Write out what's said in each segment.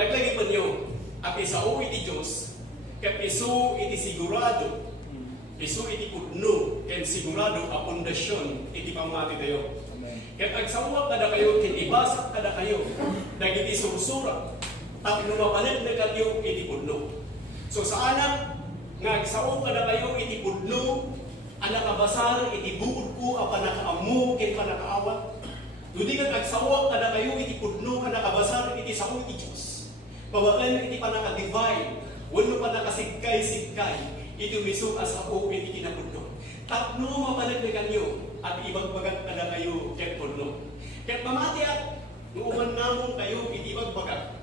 Laglagi pa niyo, at isao iti Diyos, kat isu iti sigurado, isu iti pudno, ken sigurado a pundasyon iti pamati tayo. Ket agsawak kada kayo, ket ibasak kada kayo, dagiti sursura, tapno mapalit na kayo iti pudno. So sa anak, nga agsawak kada kayo iti pudno, anak kabasar iti buod ko, a panakaamu, ket panakaawat. Dudi kat agsawak kada kayo iti pudno, anak kabasar iti sao iti Diyos. Pabaan iti panaka-divine, wano panakasigkay-sigkay, iti miso asao iti kinapudno. Tapno mapalit na kanyo, at ibagbagat kada kayo ket pudno. Ket mamati at nuuman namon kayo iti ibagbagat.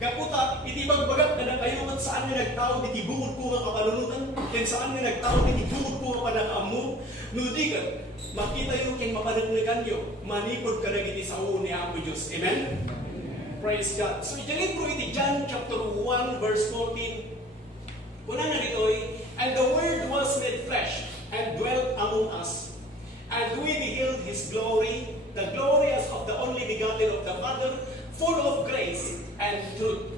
Kaputa iti ibagbagat kada kayo at saan nga nagtao iti buod ko nga kapanunutan, ken saan nga nagtao iti buod ko nga panakamu, nudigan makita yo ken mapalit na kanyo, manikod kada iti sao ni Apo Dios. Amen. Praise God. So iti libro iti John chapter 1 verse 14. Una na ditoy, and the word was made flesh and dwelt among us. And we beheld His glory, the glory as of the only begotten of the Father, full of grace and truth.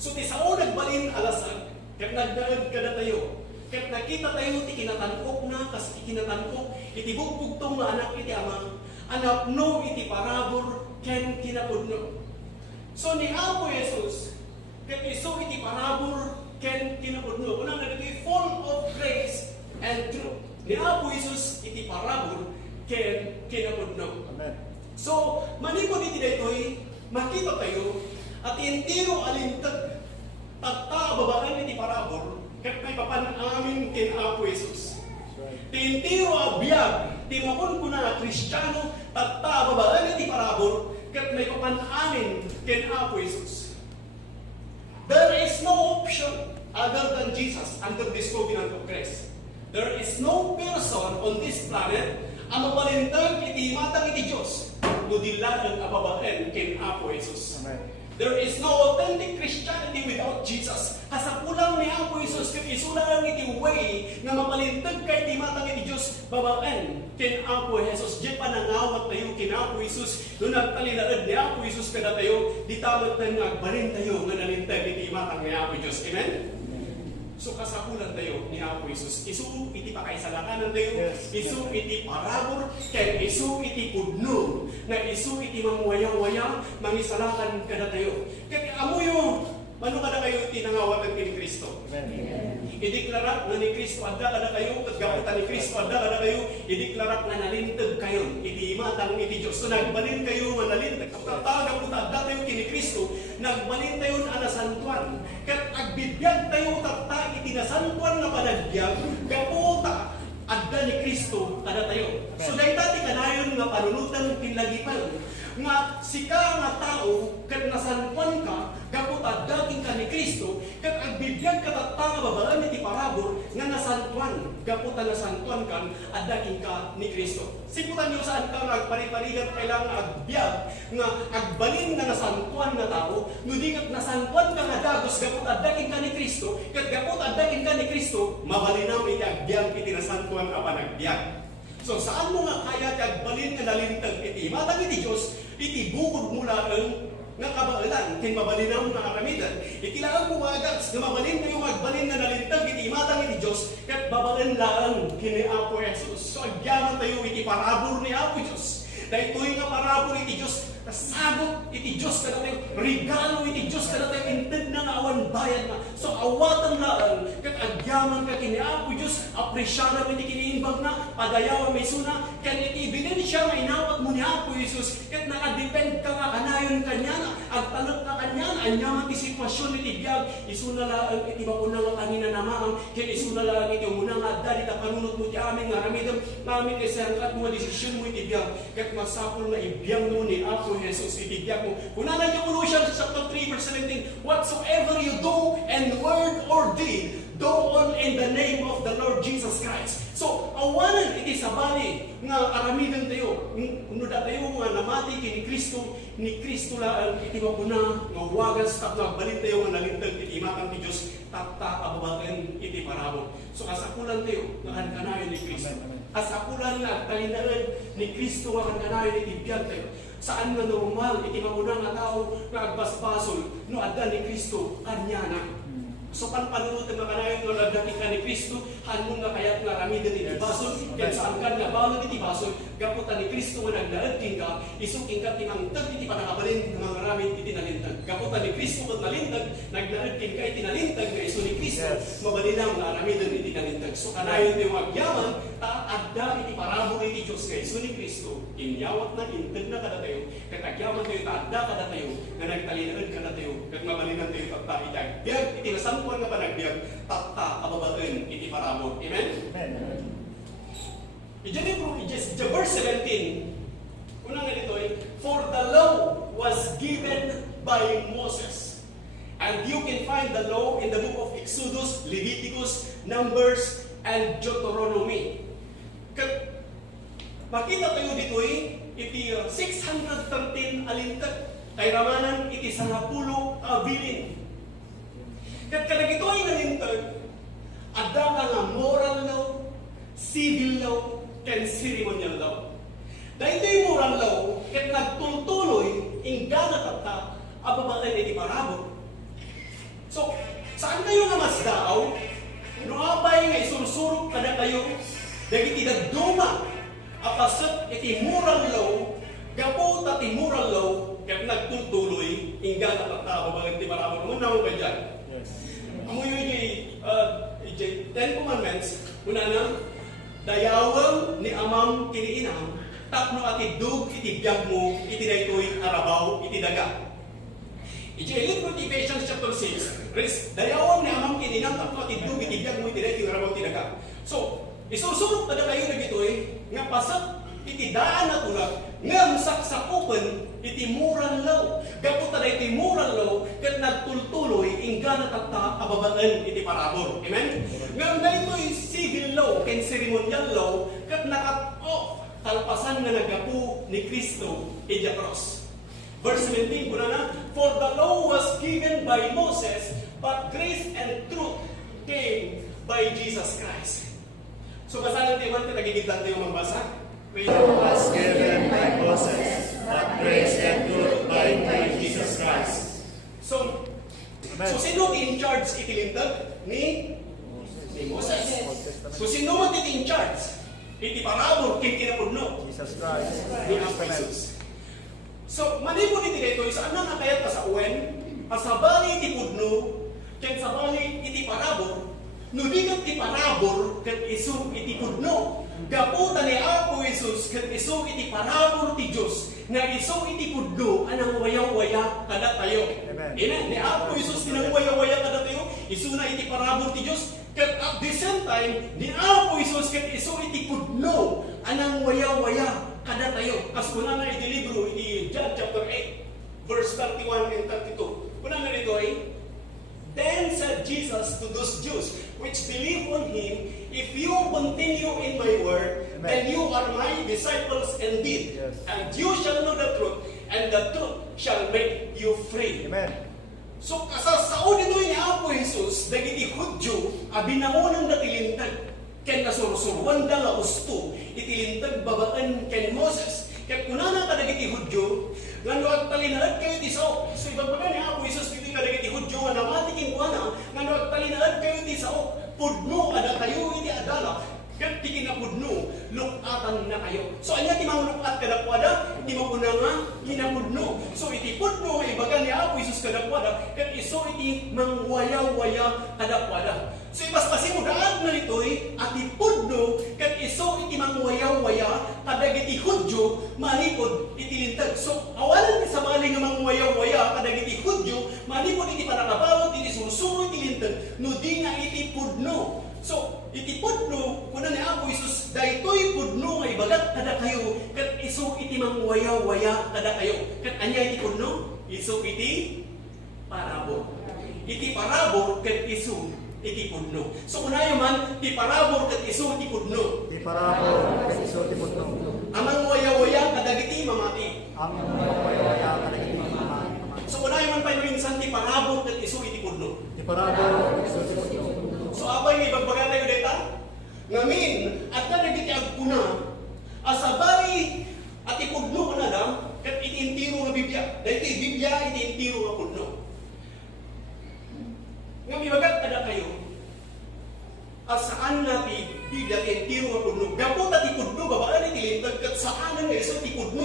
So ti sao nagbalin alasan, ket nagdaag kada tayo, ket nakita tayo ti kinatankok na, kas kinatankok, iti bugbugtong nga anak iti ama, anak no iti parabor, ken kinapudno. So ni Apo Jesus, ket iso iti parabor, ken kinapudno. Unang nagiti full of grace and truth. Ni Apo Jesus iti parabor ken kinapudno. Amen. So manipod iti daytoy makita tayo at intiro alintag tatta babaan iti parabor ket may papan-amin ken Apo Jesus. Intiro abiyag ti mapon kuna Kristiyano tatta babaan iti parabor ket may papan-amin ken Apo Jesus. There is no option other than Jesus under this covenant of grace. There is no person on this planet ang mapalintag iti matang iti Diyos nudilaan ang ababaan ken Apo Jesus. Amen. There is no authentic Christianity without Jesus. Kasapulang ni Apo Jesus ken isulang iti way nga mapalintag kay iti matang iti Diyos babaan ken Apo Jesus. Di panangawat tayo ken Apo Jesus no nagtalilaad ni Apo Jesus kada tayo di tawag tayo nga agbalin tayo nga nalintag iti matang ni Apo Diyos. Amen. So kasapulan tayo ni Apo Jesus. Isu iti pakaisalakanan tayo. Yes. Isu iti parabor. Ken isu iti pudno. Na isu iti mangwayang-wayang. Mangisalakan kada tayo. Kaya amuyo, ano kada kayo tinangawatan ni Kristo? Amen. Ideklara na ni Kristo adda kada kayo. At gapatan ni Kristo adda kada kayo. Ideklara na nalintag kayo. Iti imatang iti Diyos. So nagbalin kayo nga nalintag. Kapag adda tayo kini Kristo. Nagbalin tayo na nasantuan. Kat agbibiyag tayo tatta iti nasantuan na panagbiag. Kaputa adda ni Kristo kada tayo. So dayta ti kanayon nga panunutan kinlagipan. Nga sika nga tao kat nasantuan ka kaputa dating ka ni Kristo kat agbibiyag ka tatta nga babaan iti parabor nga nasantuan. Kaputa nasantuan kan addaking ka ni Kristo. Siputan niyo saan ka nagpariparigat kailangan agbiag nga agbalin nga nasantuan nga tao nudi kat nasantuan ka nga dagos gapot addaking ka ni Kristo kat gapot addaking ka ni Kristo mabalinaw iti agbiag iti nasantuan a panagbiag. So saan mo nga kaya ti agbalin nga nalintag iti matang iti Diyos iti bukod mula nga kabailan ken mabalinaw nga aramidan itilaan mo agats nga mabalin kayo agbalin nga nalintag iti matang iti Diyos ket babalin laan kini Apo Jesus. So agyaman tayo iti parabor ni Apo Diyos. Daytoy nga parabor iti Diyos sagot iti Diyos kada tayo regalo iti Diyos kada tayo inted na nga awan bayad na. So awatan laan ket agyaman ka kini Apo Diyos apresyara iti kiniimbag na padayawan may suna ken iti ebidensya nga inawat mo ni Apo Jesus ket nakadepend ka nga kanayon kanya na agtanag ka kanya na anyaman ti sitwasyon iti biag isuna laan iti bakuna nga kanina namaang ken isuna laan iti umuna nga adda iti panunot mo ti amin nga ramidem namin kay serkat mo desisyon mo iti biag ket masapol na ibiyang mo ni Apo Jesus iti biag mo. Kunana niyo Colossians chapter 3 verse 17, whatsoever you do in word or deed, do all in the name of the Lord Jesus Christ. So awanan iti sabali nga aramidan tayo. Unuda tayo nga namati kini Kristo, ni Kristo laan iti mapuna nga wagas tapno agbalin tayo nga nalintag iti imatang ti Dios tapta ababaken iti parabor. So kasakulan tayo nga kanayon ni Kristo. Asakulan nga talinaan ni Kristo nga kanayon iti biag tayo. Saan nga normal, iti maunang nga tao nga agbasbasol, no adda ni Kristo, kanya na. So panpanunod ang makanayon no nagdaki ka ni Kristo, hanong nga kayat nga ramidan iti basol, kaya saan ka nga balon iti basol, gaputan ni Kristo nga nagdaad king ka, isuking ka timangtag iti panakabalin ng mga ramid iti nalintag. Gaputan ni Kristo at nalintag, nagdaad king ka iti nalintag nga iso ni Kristo, mabalinang nga ramidan iti nalintag. So kanayon ti magyaman, adda iti parabol iti Diyos nga iso ni Kristo, inyawat na intag na kada tayo, katagyaman tayo, adda kada tayo, nga nagtalinaan kada tayo, kat mabalinan tayo tatta itag. Biyag iti nasampuan nga panagbiag, tatta kababaan iti parabol. Amen? Amen. Just verse 17, unang nga dito for the law was given by Moses. And you can find the law in the book of Exodus, Leviticus, Numbers, and Deuteronomy. Makita tayo dito iti 613 alintag, kay ramanan iti 10 abilin. Kat kadagito ay nalintag, adda ka nga moral law, civil law, and ceremonial law. Dahil ito'y moral law, kat nagtultuloy, ingana tatta, ababaan iti parabot. So, saan kayo nga mas daaw? No abay nga isursurok kada kayo, dahil iti dagduma, apasat iti moral law, gapot at iti moral law, kat nagtultuloy, ingana tatta, ababaan iti parabot. Ano naman ba dyan? Amoy yung Ten Commandments, una na, dayawang ni amam kiniinam, tapno at idug iti biyag mo, iti daytoy arabaw, iti daga. Ephesians chapter 6, dayawang ni amam kiniinam, tapno at idug iti biyag mo, iti daytoy arabaw, iti daga. So, isusunod tada kayo na gitoy, nga pasat iti daan na tulak, nga musaksakupan iti moral law. Gapot tada iti moral law, kat nagtultuloy, ingana tatta ababaan iti parabor. Amen? Nga ito'y civil law, ken ceremonial law, kat nakat-off, talpasan na nagapu ni Kristo iti cross. Verse 17, kuna na, for the law was given by Moses, but grace and truth came by Jesus Christ. So basahan natin man, nagigitlan tayo magbasa. Was given by Moses, but grace and truth by Jesus Christ. So sino in charge itilintag? Ni Moses. So sino man in charge? Iti parabor, kinapudno? Jesus Christ. Ni ang Jesus. So, manipod iti dito, saan na nakayat pa sa uwen, asabali iti pudno, ken sabali iti parabor, nudigat iti parabor, ken isu iti pudno. Gaputan ni Apo Jesus, ken isu iti parabor ti Diyos, na isu iti pudno, anang wayaw-waya kada tayo. Amen. Ni Apo Jesus, inang wayaw-waya kada tayo, isu na iti parabor ti Diyos, ken at the same time, ni Apo Jesus, ken isu iti pudno, anang wayaw-waya kada tayo. As kuna na iti libro, iti John chapter 8, verse 31 and 32. Kuna na ito then said Jesus to those Jews which believe on Him, if you continue in my word, Amen. then you are my disciples indeed. Yes. And you shall know the truth, and the truth shall make you free. Amen. So, kasasaon ito ni Apo Jesus, dagiti Hudyo, abinaunang natilintag, ken nasursuruan da nga usto, itilintag babaan ken Moses. Ket kunana kadagiti Hudyo, nga nuag talinaad kayo ti sao. So ibagbaga ni Apo Jesus dito kadagiti Hudyo nga namati king kuana, nga nuag talinaad kayo ti sao. Pudno ada kayo iti adala. Ket ti kinapudno, lukatan na kayo. So anya ti manglukat kadakwada, ti mapuna nga kinapudno. So iti pudno nga ibaga ni Apo Jesus kadakwada, ket iso iti mangwaya-waya kadakwada. So ipaspasin mo daan na nito'y at ipudno kat iso iti mangwayaw-waya kadagiti Hudyo manipod itilintag. So awalan ti sabali nga mangwayaw-waya kadagiti Hudyo manipod iti panakabawat iti sursuro itilintag no di nga iti pudno. So iti pudno kuna ni Apo Jesus daytoy pudno nga ibagat kada kayo kat iso iti mangwayaw-waya kada kayo. Kat anya iti pudno? Iso iti parabor. Iti parabor kat iso iti pudno. So unayo man, ti parabor kat iso iti pudno. Ti parabor kat iso iti pudno. Amang waya-waya kadagiti mamati. Ang waya-waya kadagiti mamati. So unayo man pa minsan ti parabor kat iso iti pudno. Ti parabor kat iso iti pudno. So abay ni bagbaga tayo deta. Ngamin at kadagiti agpuna asabay at ipudno na lang kat iti Biblia iti intiro nga pudno. Nga mibagat kada kayo, asaan natin Biblia iti intiro nga pudno. Gapot at ipudno, babaan iti lintag, kat saan nga iso iti pudno,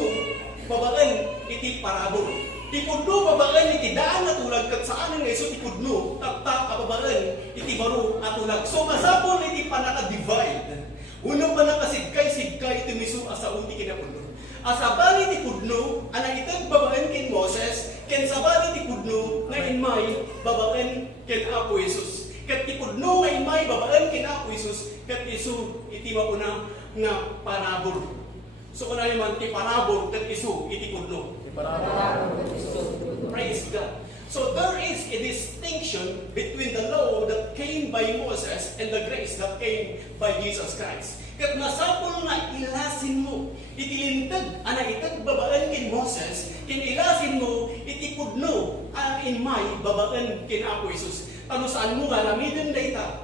babaan iti parabol. Tipudno babaan iti daan at ulag, kat saan nga iso iti pudno, tapta kababaan iti baro at ulag. So masapon iti panaka-divide. Unang panakasigkay-sigkay iti miso asa uti kinapudno. Asabali ti pudno, anang itag babaan kin Moses, ken sabali ti pudno, nga inmay, babaan ken Apo Jesus. Kat ti pudno nga inmay, babaan ken Apo Jesus, kat isu iti mapuna nga parabor. So kuna naman ti parabor, kat isu iti pudno. Praise God. So there is a distinction between the law that came by Moses and the grace that came by Jesus Christ. Kat nasapol na ilasin mo, itilintag, itag babaan kin Moses, kin ilasin mo, itipudno, inmay, babaan kin Apo Jesus. Ano saan mo galamidin data?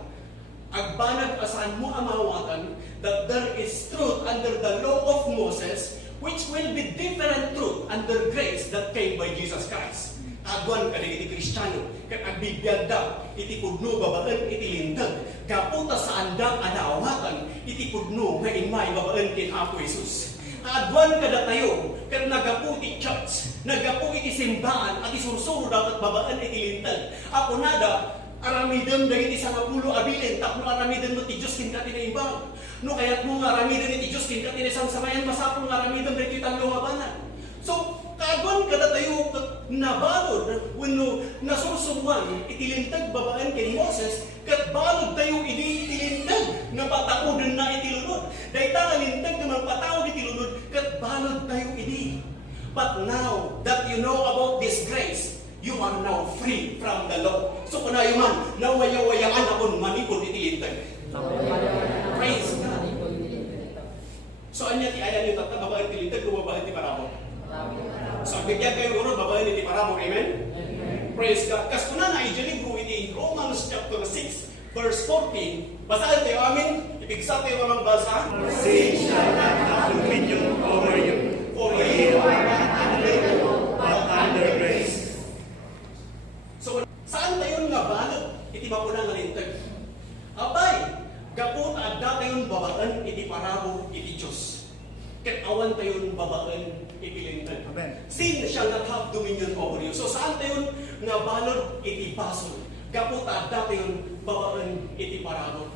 Agbanag asaan mo amawatan that there is truth under the law of Moses, which will be different truth under grace that came by Jesus Christ. Agwan ka iti Kristiyano, kat agbibiyagda, iti pudno babaan iti lintag, gaputa sa andang adawatan, iti pudno nga inmay babaan kin Apo Jesus. Agwan kada tayo, kat nagapu iti church, nagapu iti simbahan, at isursuro dapat babaan iti lintag. Ako nada, aramidem dagiti 10 abilin, tapno aramidem mo ti Diyos kinka tinaimbang. No kaya't mo nga aramidem iti Diyos kinka tinasang samayan, masapong aramidem dagiti tanlo habanan. So, kaagwan kada tayo nabalod, wano nasursuman, itilintag babaan kay Moses, kat balod tayo itilintag, na patakodin na itilunod. Dahil tangalintag na magpatawad itilunod, kat balod tayo idi. But now that you know about this grace, you are now free from the law. So kunayo man, nawaya-wayaan akong manipod itilintag. Praise God. So anya ti ayan yung tatang babae itilintag, babae ti parabol. So bigyan kayo guro, babae ti parabol. Amen? Praise God. Kas kuna na i-libro iti Romans chapter 6, verse 14. Basahin tayo amin. Ibigsa tayo mga basa. Sin shall not have dominion over you, for you are not under law, but under grace. So, saan tayo nga balot? Iti mapuna nga lintag. Abay, gapot adda tayo babaan, iti parabo, iti Diyos. Ket awan tayo babaan, iti lintag. Amen. Sin shall not have dominion over you. So, saan tayo nga balot, iti basol. Gapot adda tayo babaan, iti parabo.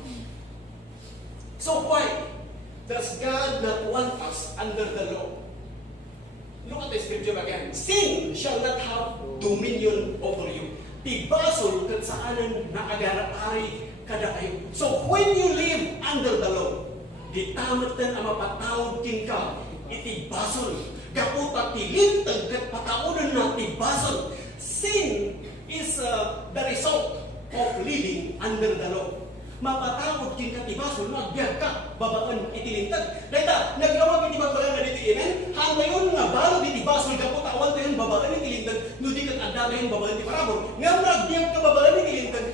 So, why does God not want us under the law? Look at the scripture again. Sin shall not have dominion over you. Tibasol kat saanan na agara-ari kada kayo. So when you live under the law, ditamatan ang mapatawad kin ka, itibasol. Gaputa tilintag kat patawunan na tibasol. Sin is the result of living under the law. Mapatawad kin ka tibasol, magbiag ka, babaan itilintag. Dahil naglawag iti magbalang na dito, amen? Hangayon nga balo iti basol, gaputa awan tayo babaan itilintag, nudi kat anda tayo babaan iti parabol. Nga magbiag ka babaan itilintag,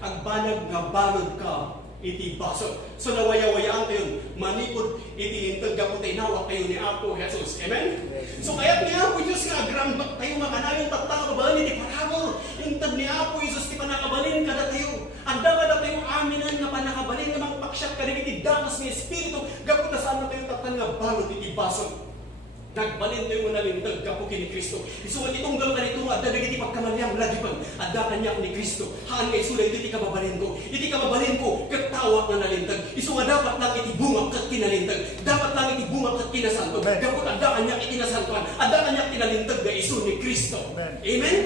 agbanag nga balod ka iti basol. So nawaya-wayaan tayo, manipod itilintag, gaputa inawak tayo ni Apo Jesus. Amen? So kaya't ni Apo Diyos nga agrambak tayo makanayon tattang babaan iti parabol. Intag ni Apo Jesus ti panakabalin kada tayo. Anda kada tayo aminan nga panakabalin nga mangpaksyak kada iti damas ni Espiritu, gaputa saan na tayo tattang nga balod iti basol. Nagbalin tayo manalintag kapo kini Kristo. Isuwan itunggal ka nito, adda dagiti pagkamalyam, lagi pang adda kanyak ni Kristo. Haan nga isulay, iti kababalin ko. Iti kababalin ko, katawak na nalintag. Isuwa dapat lang iti bungak kat kinalintag. Dapat lang iti bungak kat kinasanto. Kapot adda kanyak itinasantuan. Adda kanyak kinalintag na iso ni Kristo. Amen?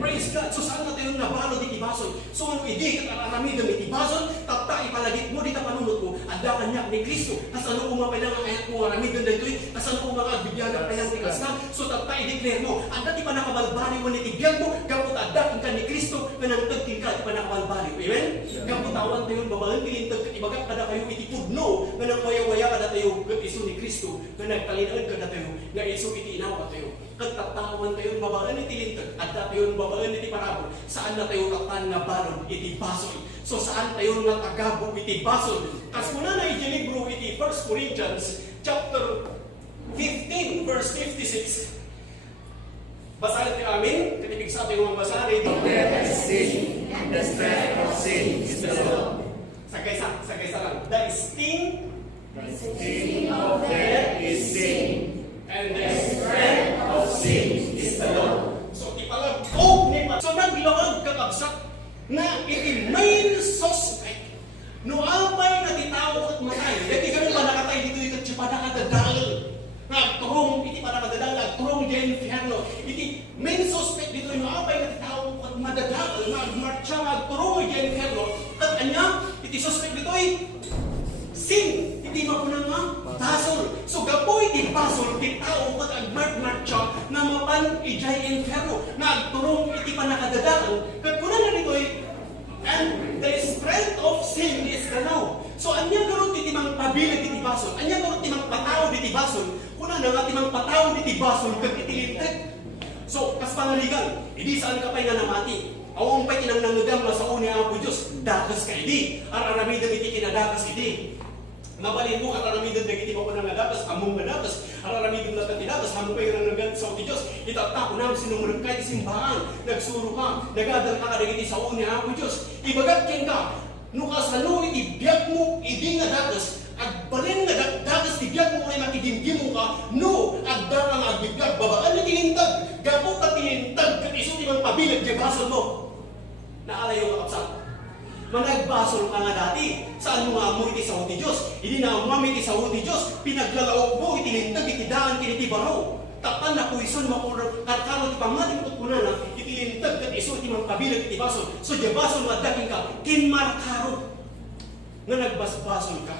Praise God. So saan na tayo nabalod iti basol? So ano idi kat aramidam iti basol, tapta ipalagit mo, dita panunod mo, adda kanyak ni Kristo. Kas ano kumapailang ang ayat mo aramidam na ito'y, kas ano kumakagbigyan na kayang tikas na, so tapta i-declare mo, adda ti panakabalbali mo ni tibiyag mo, gapot adda kin ka ni Kristo, kanangtag kin ka ti panakabalbali. Amen? Gapot awan tayo, babalan tilintag, ibagak kada kayo iti pudno, nga nang waya-waya kada tayo, kat iso ni Kristo, nga nagtalinaan kada tayo, nga iso iti inawa tayo. Kat tatawan tayo, babalan iti lintag, adda tayo, babalan iti parabol, saan na tayo tatan nga balon, iti basol. So saan tayo nga tagabo iti basol. Kas muna na iti libro iti 1 Corinthians chapter 15 verse 56. Basahin ti amin, katibig sa ating mga basahin. Death is sin, and the strength of sin is the law. Sa kaysa lang. The sting The sting of death is sin, and the strength of sin is the law. so ipalagog ni so naglawag kakabsat na iti main suspect no apay nga titawo at matay. Dati kami pa nakatay dito ito siya pa nakadadal. Nagturong, iti pa nakadadal, nagturong di infierno. Iti main suspect dito no apay nga titawo at madadal, nagmarcha, nagturong di infierno. At anya, iti suspect dito ay sin. Hindi mapunang nga basol. So gapoy iti basol, titawo at agmarcha na mapan ijay infierno. Nagturong iti pa nakadadal. Kat kuna na dito ay and the strength of sin is the law. So, anya garot iti mang pabilig iti basol. Anya garot iti mang patawod iti basol. Kuna na nga iti mang patawod iti basol kag iti linteg. So, kas pangaligan, idi saan ka pa'y nga namati. Awang pa'y tinangnangagam na sa uni ang Apo Diyos. Dakas ka idi. Araramidan iti kinadakas idi. Mabalin mo, araramidan na iti mapunang nga dakas. Among nga dakas. Araramidan na iti dakas. Hamong pa'y nangagan sa Apo Diyos. Itatako namin sinungunan ka iti simbahan. Nagsuro ka. Nagadal ka ka iti sa uni ang Apo Diyos. Ibagat ken ka. No kasano iti biyag mo, idi nga dakas. Agbalin nga dakas ti biyag mo ay makidimdim mo ka. No, agda kang agbibiyag. Babaan na tinintag. Gapot na tinintag. Kat iso ti mang pabilag di basol mo. Naalay yung kakapsat. Managbasol ka nga dati. Saan mo nga mo iti sa ti Diyos? Hindi na mo iti sa ti Diyos. Pinaglalaog mo, itilintag, itidaan, kiniti baro. Tapan na kuison mo kung karkaro ti pamating tutkunan na itilintag kat iso iti mang pabilag iti basol. So di basol madaking ka, kinmarkaro na nagbasbasol ka.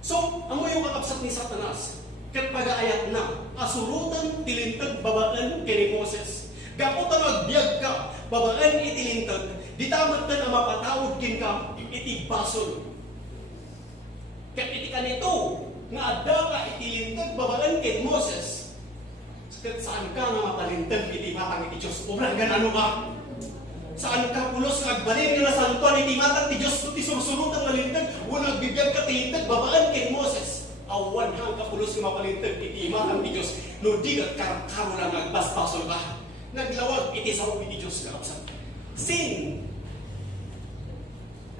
So, amo yung kakapsat ni Satanas. Kat pag-aayat na, asurutan, tilintag, babaan, kini Moses. Gaputan agbiag ka, babaan itilintag, di tamat na mapatawad kin ka, iti basol. Kat iti kanito, nga adda ka itilintag, babaan kin Moses. Kat saan ka nga mapalintag, iti matang iti Diyos. Obrang ganano ka. Saan ka pulos nagbalin nga na santuan iti matang ti Diyos ti sursurutang malintag wala bibiyag ka tilintag babaan ken Moses awan hang ka pulos nga mapalintag iti matang ti Diyos no di ka karo lang nagbasbasol ka naglawag iti sa iti Diyos nga kapsat sin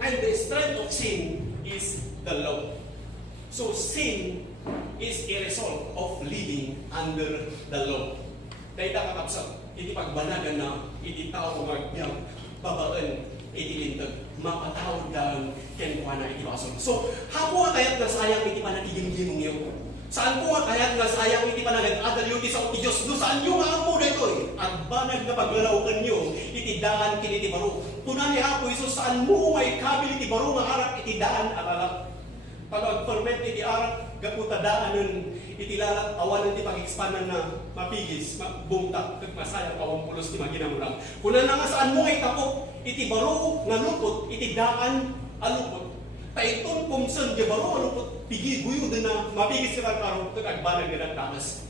and the strength of sin is the law. So sin is a result of living under the law. Dahil kakapsat iti pagbanagan na iti tao magbiang babaan iti lintag mapatawad dahil kenuha na iti basol. So, hapo nga kaya't nga sayang iti panatigim-gimong iyo. Saan ko nga kaya't nga sayang iti panagad-adal yung iti sa iti Diyos. No, saan yung nga mo na ito eh? At banag na paglalaukan nyo, iti daan kiniti baro. Tunan ni Hapo Isus, saan mo may kabil iti baro nga harap iti daan alalak. Pag-ferment iti arak, gaputadaan nun, iti lalat, awalan ti pag-expandan na mapigis, magbungtak, kag masayang pawampulos ti maginamulang. Kuna na nga saan mo ay tapok, iti baro nga lupot, iti daan alupot. Taiton kumsan di baro alupot, pigi guyo din na mapigis ka karo, kag agbanag nga nagtakas.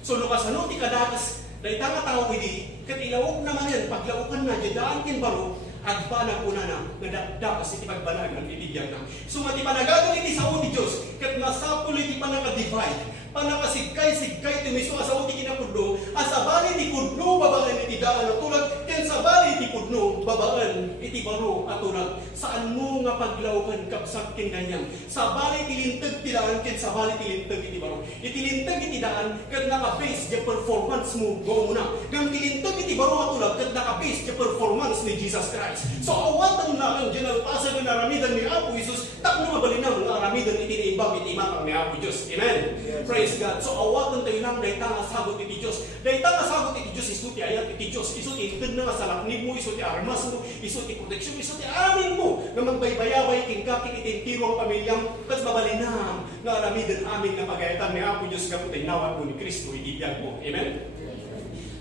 So lukas ano ti kadakas, na itanga tao hindi, kat ilawog naman yan, paglawukan na, di daan kin baro, agbanag una na, nagdakas iti pagbanagan, itibiyag na. So mati panagagan iti sao ti Diyos, kat nasapul iti panaka-divide, panakasigkay-sigkay tumiso asao ti kinapudno, asabali ti pudno babaan iti daan at tulag, ken sabali ti pudno babaan iti baro at tulag. Saan mo nga paglawkan kapsak ken ganyan? Sabali ti lintag ti daan, ken sabali ti lintag iti baro. Iti lintag iti daan, kat naka-base di performance mo, go muna. Gam ti lintag iti baro at tulag, kat naka-base di performance ni Jesus Christ. So awatan na ang general pasag na aramidan ni Apo Isus, tak na mabalinang na aramidan iti ibang iti matang ni Apo Diyos. Amen? Yes. Praise God. So awatan tayo lang dahil tanga sagot iti Diyos. Dahil tanga sagot iti Diyos, iso ti ayat iti Diyos, iso ti itid na nga sa laknib mo, iso ti armas mo, iso ti proteksyon, iso ti amin mo, na magbaybayabay kingkakit iti tiro ang pamilyang, kat mabalinang na aramidan amin na pagayatan ni Apo Diyos, kaputay nawa po ni Kristo, itibiyag mo. Amen?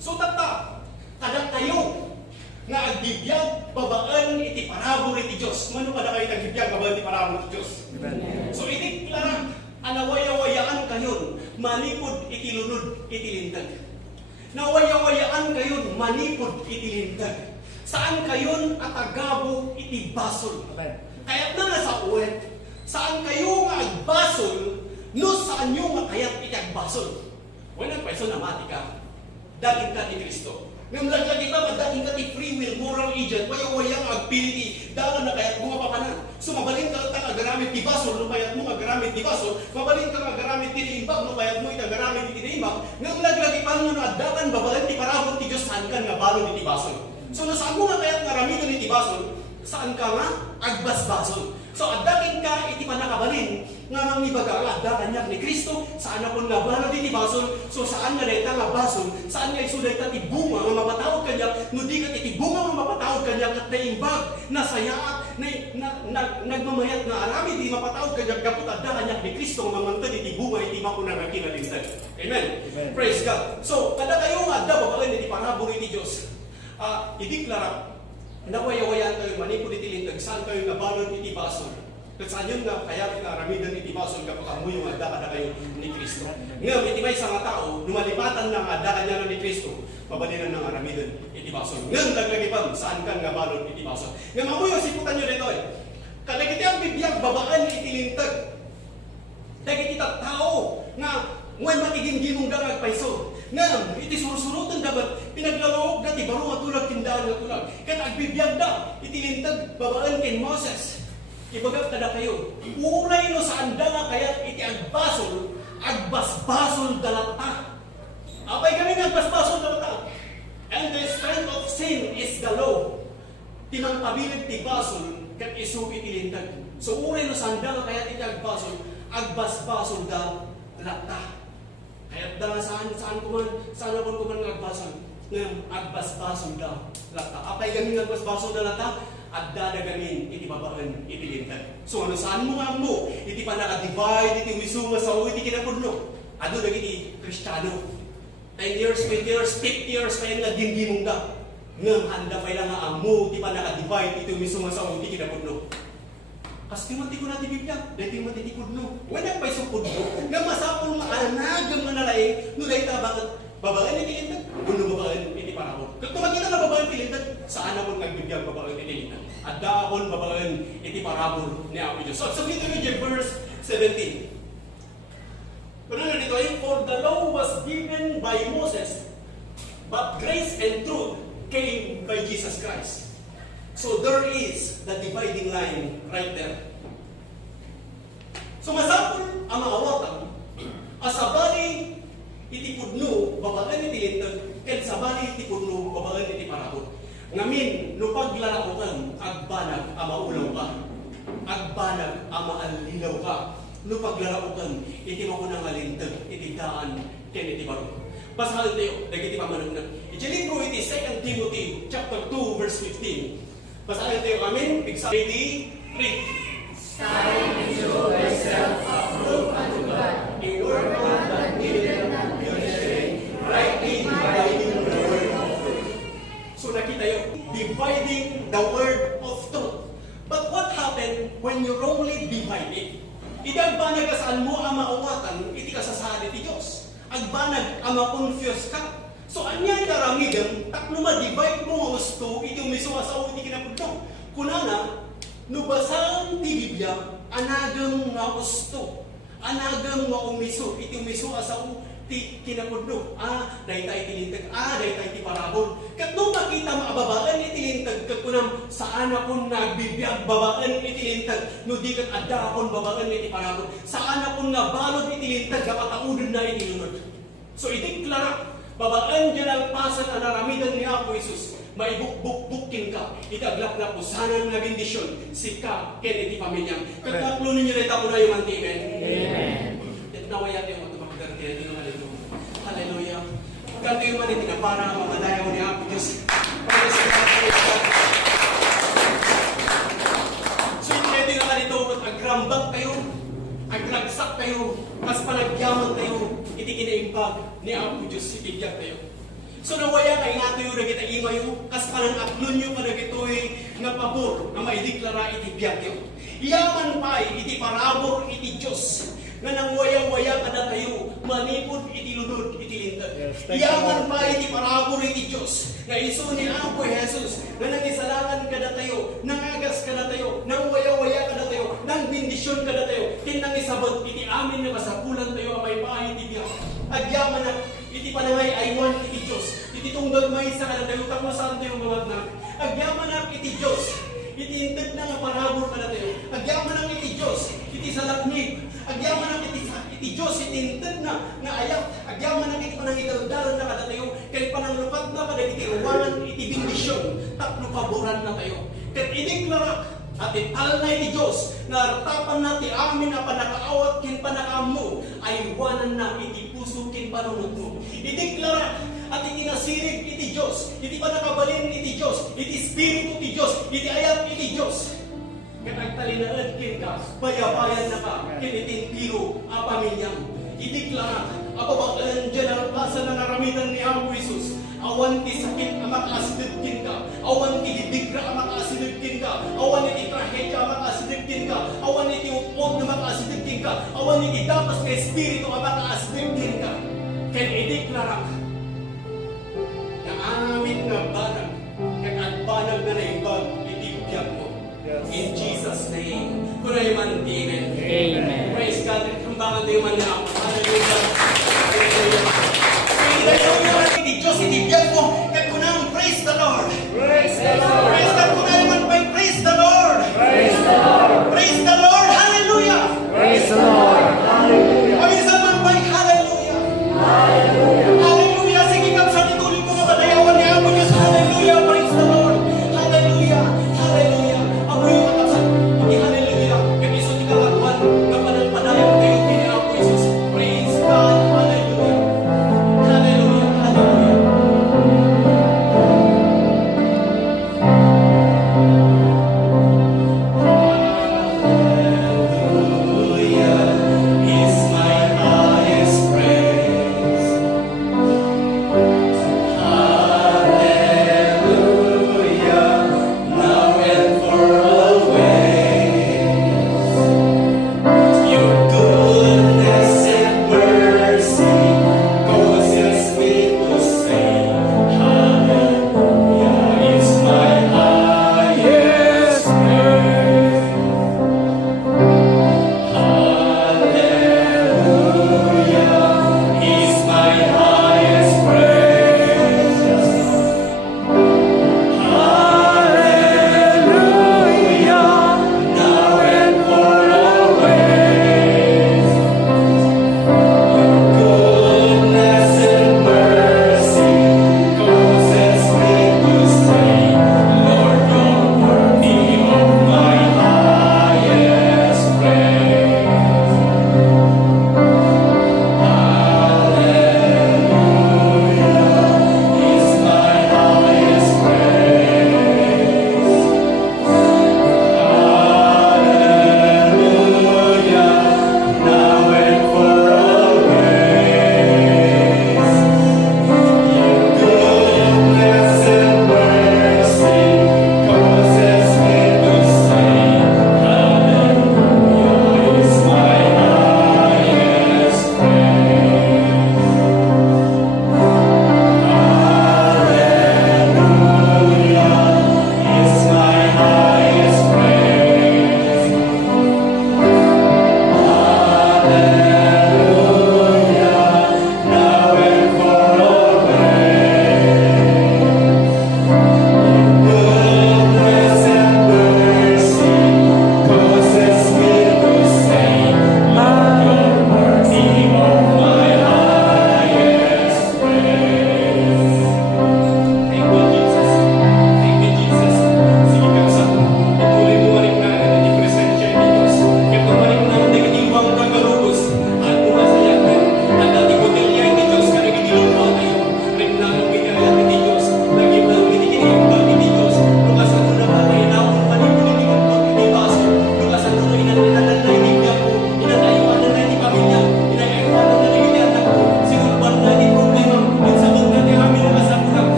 So tata, kadat tayo, nga agbibiyag babaan iti parabor iti Diyos. Mano kada kayo nagbibiyag babaan iti parabor iti Diyos? Amen. So iti klara, anawaya-wayaan kayon, manipod iti lunod iti lintag. Nawaya-wayaan kayon, manipod iti lintag. Saan kayon at agabo iti basol? Amen. Kaya't na nasa uwet, saan kayo nga agbasol, no saan nyo nga kayat iti agbasol? Wala paiso na mati ka. daging ka ni Kristo. Ngam lagi pa daging ka ti free will, moral agent, wayang ability, dalan na kayat mga papanan. So mabalin ka lang agaramit ti basol, no kayat mo agaramit ti basol, mabalin ka lang agaramit ti imbag, no kayat mo agaramit ti imbag. Ngam lagi pa nyo na adakan, babalan ti parabot ti Diyos, saan ka nga balon ti basol. So nasaan mo nga kayat nga ramido ni ti basol, saan ka nga agbas basol. So adakin ka iti panakabalin nga mangibaga adda kanyak ni Kristo saan akon nga balon iti basol. So saan nga dayta nga basol, saan nga isuday ta ti bunga nga mapatawag kanyak, no di kat iti bunga nga mapatawag kanyak kat naimbag nasayaat nagmamayat nga arami di mapatawag kanyak kaput adda kanyak ni Kristo nga mamantad iti bunga iti makuna nga kinalintad. Amen. Praise God. So kada kayo nga adda babalan iti parabor iti Dios. Ideklara nawaya-wayan tayo manipod iti lintag saan kayo nabalon iti basol. Kat saan yun nga kaya nga ramidan iti basol kapag amuyo nga adda kada kayo ni Kristo. Ngayon iti may isang tao lumalipatan na nga adda kanya ni Kristo pabalinan ng ramidan iti basol. Ngayon daglagipan saan ka nga balon iti basol. Ngayon amuyo siputan nyo dito kada kiti ang bibiyag babaan iti lintag. Dagiti tao nga ngayon matiging-gimong dangag paiso. Ngam, iti surusurutan dapat pinaglaloob dati baro nga tulag tindahan nga tulag. Kaya agbibiyag da, iti lintag babaan ken Moses. Ibagag tada kayo, uray no saan da nga kaya iti agbasol, agbasbasol dalata. Apay kami nga agbasbasol dalata. And the strength of sin is the law. Timang pabilig ti basol, kat isu iti lintag. So uray no saan da nga kaya iti agbasol, agbasbasol dalata. Kaya dala saan ako kuman agbasol ng agbasbasol da lata. Apay gamin agbasbasol da lata at dadagamin iti babaan iti lintag. So ano saan mo nga mo iti panaka-divide iti wisuma sa iti kinapudno. Ado dagiti Kristiyano 10 years, 20 years, 50 years kaya nga gimgimong da. Ngam handa pa lang nga amo iti panaka-divide iti wisuma sa iti kinapudno. Kasi timati ko natin Biblia, dahil timati ti pudno. Wala pa isang pudno, nga masapol maanagam nga nalaing, no dahil bakit babae ni tilintag, kuno babae iti parabot. Kung tumakita na babae tilintag, saan ako nagbibigyan babae iti tilintag? At daakon babae iti parabot ni Apo Diyos. So, sabihin nyo dyan, verse 17. Kung ano dito ay, for the law was given by Moses, but grace and truth came by Jesus Christ. So there is the dividing line right there. So masapol ang maawatan, asabali iti pudno, babaan iti lintag, at sabali iti pudno, babaan iti parabot. Ngamin, no paglalaukan, agbanag ang maulaw ka, agbanag ang maalinaw ka, no paglalaukan, iti makunang alintag, iti daan, ken iti baro. Pasahan tayo, dagiti pamanagnan. Iti libro iti 2 Timothy chapter 2 verse 15. Pasahan tayo amin, bigsa. Ready? Read. Study to show yourself approved unto God, a workman that needeth not be ashamed, rightly dividing the word of truth. So nakita yun, dividing the word of truth. But what happened when you wrongly divide it? Idagbanag ka saan mo ang maawatan, iti kasasali ti Diyos. Agbanag ang ma-confuse ka. So, anyan karamigan, takno ma-divide mo ang gusto, iti umiso asaw, iti kinapudno. Kunana, nubasan ti Biblia, anagam nga gusto. Anagam nga umiso, iti umiso asaw, ti kinapudno. Daytay iti lintag, daytay iti parabol. Kat nung makita maababaan iti lintag, kat kunam, saan akong nagbibiyag babaan iti lintag, no di kat adda akong babaan iti parabol. Saan akong nabalod iti lintag, kapataudod na iti lunod. So, itiklara, babaan dyan ang pasan ang naramidan ni Apo Jesus. Maibuk-buk-bukin ka. Itaglaplap mo. Sana na bendisyon. Sika, ken iti pamilya. Kataplo ninyo na itapo na yung antimen. Amen. At nawaya tayo matupagdarte na tinungan ito. Hallelujah. Pagkanto yung maniti na para ang mamadayaw ni Apo Diyos. Para sa God. So, pwede na ka dito. Agrambak kayo. Agragsak kayo. Mas panagyaman tayo. Iti kinaimbag ni Apo Diyos. Itigyak tayo. So nawaya kay nga tayo na kita imayo. Kas parang aklon nyo pa na gito'y nga pabor na maideklara iti biyag yun. Iyaman pa iti parabor iti Diyos. Nga nang waya-waya kada tayo. Manipod iti lunod iti lintag. Iyaman pa iti parabor iti Diyos. Nga iso ni Apo Jesus. Nga nang isalakan kada tayo. Nang agas kada tayo. Nang waya-waya kada tayo. Nang bendisyon kada tayo. Tinang isabot iti amin na masapulan tayo. Amay pa iti biyag. Agyaman na iti panangay aywan iti Diyos. Iti tunggal may sa kanatayo, tapos saan tayo mawag na. Agyaman ang iti Diyos. Iti intag na nga parabor kanatayo. Agyaman ang iti Diyos. Iti salaknib. Agyaman ang iti Diyos. Iti intag na ayat. Agyaman ang iti panangidaldaran na kanatayo. Kaya pananglupat na kada iti ruwangan iti bindisyon. Tapno paboran na tayo. Kaya idiklarak at ital na iti Diyos na artapan na ti amin na panakaawat kin panakam mo ay iwanan na iti puso kin panunod mo. Ideklara at itinasirig iti Diyos, iti panakabalin iti Diyos, iti Espiritu iti Diyos, iti ayat iti Diyos. Kaya agtalinaan kin ka, bayabayan na ka, kin itinpiro a pamilyang. Ideklara, apabakalan dyan ang plaza na naramitan ni Apo Jesus. Awan ti sakit ang makaasidagkin ka. Awan ti didigra ang makaasidagkin ka. Awan ti trahedya ang makaasidagkin ka. Awan ti upod na makaasidagkin ka. Awan ti dapas ka espiritu ang makaasidagkin ka. Kaya ideklara na amin nga banag. Kaya ang banag na naibag, itibiyag mo. In Jesus' name. Kunay man, amen. Amen. Praise God. Kumbakan tayo man na